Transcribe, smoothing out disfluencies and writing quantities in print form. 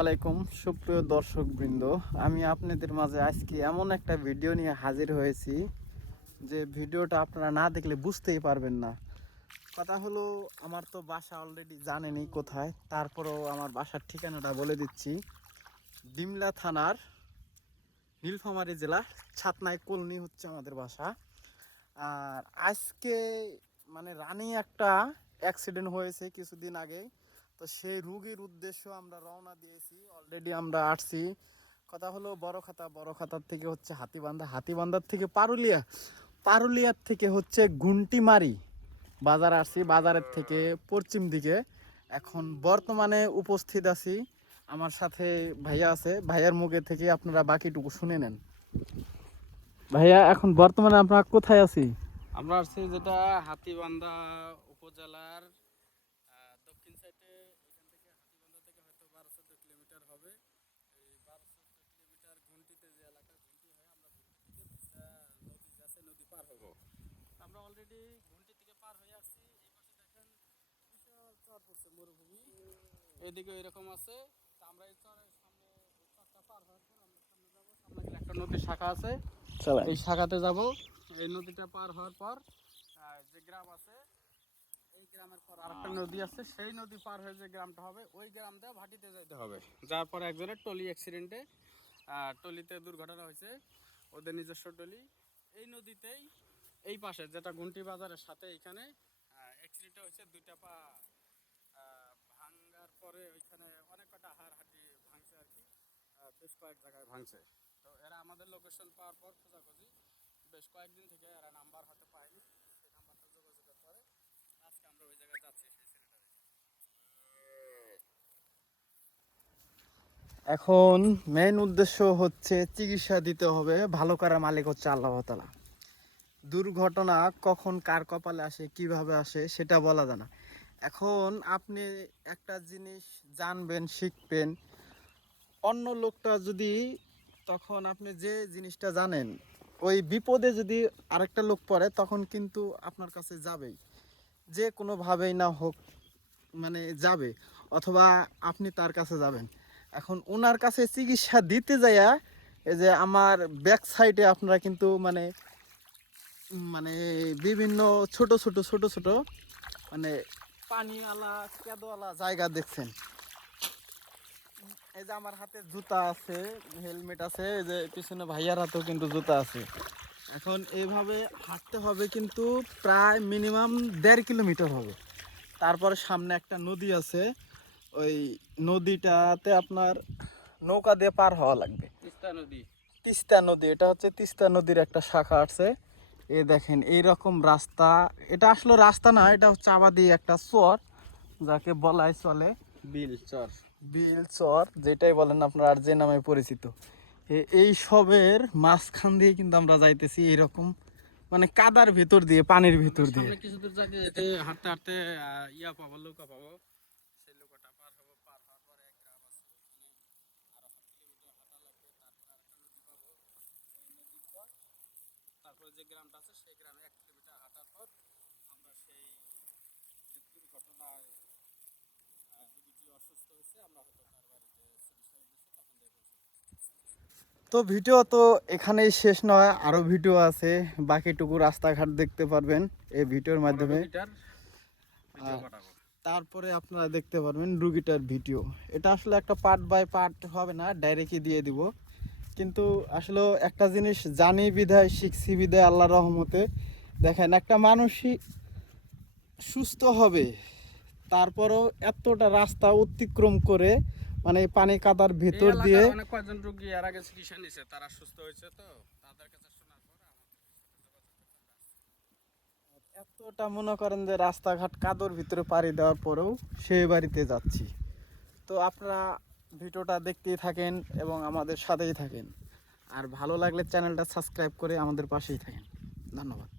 আলাইকুম সুপ্রিয় দর্শকবৃন্দ, আমি আপনাদের মাঝে আজকে এমন একটা ভিডিও নিয়ে হাজির হয়েছি যে ভিডিওটা আপনারা না দেখলে বুঝতেই পারবেন না। কথা হলো, আমার তো বাসা অলরেডি জানেনই কোথায়, তারপরেও আমার বাসার ঠিকানাটা বলে দিচ্ছি। ডিমলা থানার নীলফামারী জেলা ছাতনায় কলনি হচ্ছে আমাদের বাসা। আর আজকে মানে রানি একটা অ্যাক্সিডেন্ট হয়েছে কিছুদিন আগে, তো সেই রুগীর উদ্দেশ্য আমরা রওনা দিয়েছি, অলরেডি আমরা আসছি। কথা হলো বড় খাতার থেকে হচ্ছে হাতিবান্ধার থেকে পারুলিয়ার থেকে হচ্ছে গুন্টিমারি বাজার আসছি, বাজারের থেকে পশ্চিম দিকে। এখন বর্তমানে উপস্থিত আছি, আমার সাথে ভাইয়া আছে, ভাইয়ার মুখে থেকে আপনারা বাকিটুকু শুনে নেন। ভাইয়া, এখন বর্তমানে আমরা কোথায় আছি? আমরা আসছি যেটা হাতীবান্ধা উপজেলার দক্ষিণ সাইডে। এখান থেকে হাতীবান্ধা থেকে হয়তো 12-14 কিলোমিটার হবে। এই 12-14 কিলোমিটার ঘুন্টিতে যে এলাকা ঘুন্টি হয়, আমরা ঘুন্টি থেকে নদী আছে, নদী পার হব। আমরা অলরেডি ঘুন্টি থেকে পার হয়ে আসছি। এই পাশে দেখেন বিশাল চর পড়ছে, মরুভূমি এদিকে এরকম আছে। তা আমরা এই চরের সামনে চরটা পার হওয়ার পর আমরা সামনে যাবো। সামনে একটা নদীর শাখা আছে, এই শাখাতে যাব। এই নদীটা পার হওয়ার পর যে গ্রাম আছে, এই গ্রামের পর আরেকটা নদী আছে, সেই নদী পার হয়ে যে গ্রামটা হবে, ওই গ্রাম দিয়ে ভাটিতে যাইতে হবে। যার পর একজনের টলি অ্যাক্সিডেন্টে টলিতে দুর্ঘটনা হয়েছে, ওদের নিজস্ব টলি। এই নদীতেই এই পাশে যেটা ঘুন্টি বাজারের সাথে এইখানে অ্যাক্সিডেন্ট হয়েছে। দুইটা পা ভাঙার পরে ওইখানে অনেক কটা হাড়-হাড্ডি ভাঙছে আর কি, বেশ কয়েক জায়গায় ভাঙছে। তো এরা আমাদের লোকেশন পাওয়ার পর খোঁজাখুঁজি বেশ কয়েকদিন থেকে এরা নাম্বার হতে পায়নি, সেই নাম্বারটা যোগাযোগের পরে আজকে আমরা ওই জায়গায় যাচ্ছি সেই ছেলেটা দেখে। এখন মেইন উদ্দেশ্য হচ্ছে চিকিৎসা দিতে হবে, ভালো করার মালিক হচ্ছে আল্লাহ তাআলা। দুর্ঘটনা কখন কার কপালে আসে, কিভাবে আসে সেটা বলা যায় না। এখন আপনি একটা জিনিস জানবেন, শিখবেন, অন্য লোকটা যদি, তখন আপনি যে জিনিসটা জানেন ওই বিপদে যদি আরেকটা লোক পড়ে, তখন কিন্তু আপনার কাছে যাবেই, যে কোনোভাবেই না হোক মানে যাবে, অথবা আপনি তার কাছে যাবেন। এখন ওনার কাছে চিকিৎসা দিতে যাইয়া এই যে আমার ব্যাক সাইডে আপনারা কিন্তু মানে মানে বিভিন্ন ছোট ছোট মানে পানিওয়ালা কেদওয়ালা জায়গা দেখছেন। এই যে আমার হাতে জুতা আছে, হেলমেট আছে, এই যে পিছনে ভাইয়ার হাতেও কিন্তু জুতা আছে। এখন এইভাবে হাঁটতে হবে, কিন্তু প্রায় মিনিমাম 1.5 কিলোমিটার হবে। তারপরে সামনে একটা নদী আছে, ওই নদীটাতে আপনার নৌকা দিয়ে পার হওয়া লাগবে। তিস্তা নদী, এটা হচ্ছে তিস্তা নদীর একটা শাখা আছে। এ দেখেন এইরকম রাস্তা, এটা আসলে রাস্তা না, এটা হচ্ছে আবাদি একটা চর, যাকে বলাই চলে বিল চর, যেটাই বলেন আপনারা, আর যে নামে পরিচিত। এই সবের মাঝখান দিয়ে কিন্তু আমরা যাইতেছি, এইরকম মানে কাদার ভেতর দিয়ে, পানির ভেতর দিয়ে। কিছু দূর যাইতে হাঁটতে হাঁটতে ইয়া পাবো, নৌকা পাবো। সেই নৌকাটা পার হবো, পার হওয়ার পরে এক গ্রাম আছে, ওখানে আরো 7 কিলোমিটার হাঁটা লাগবে। তারপর আরেকটা নদী পাবো, এই নদীর পর তারপরে যে গ্রামটা আছে সেই গ্রামে 1 কিলোমিটার হাঁটার পর আমরা সেই দুর্ঘটনায় রুগীটি অসুস্থ হয়েছে, আমরা হয়তো তার বাড়িতে চিকিৎসার উদ্দেশ্যে তখন যাই পৌঁছে। তো ভিডিও তো এখানেই শেষ নয়, আরও ভিডিও আছে, বাকিটুকু রাস্তাঘাট দেখতে পারবেন এই ভিডিওর মাধ্যমে। তারপরে আপনারা দেখতে পারবেন রুগীটার ভিডিও। এটা আসলে একটা পার্ট বাই পার্ট হবে না, ডাইরেক্টই দিয়ে দিব। কিন্তু আসলে একটা জিনিস জানি বিধায়, শিখছি বিধায়, আল্লাহর রহমতে দেখেন একটা মানুষই সুস্থ হবে, তারপরও এতটা রাস্তা অতিক্রম করে মানে পানি কাদার ভেতর দিয়ে। অনেক কয়েকজন রোগী এর আগে চিকিৎসা নিছে, তারা সুস্থ হয়েছে, তো তাদের কাছে শোনার পর এতটা মনে করেন যে রাস্তাঘাট কাদর ভিতরে পাড়ি দেওয়ার পরেও সেই বাড়িতে যাচ্ছি। তো আপনারা ভিডিওটা দেখতেই থাকেন এবং আমাদের সাথেই থাকেন, আর ভালো লাগলে চ্যানেলটা সাবস্ক্রাইব করে আমাদের পাশেই থাকেন। ধন্যবাদ।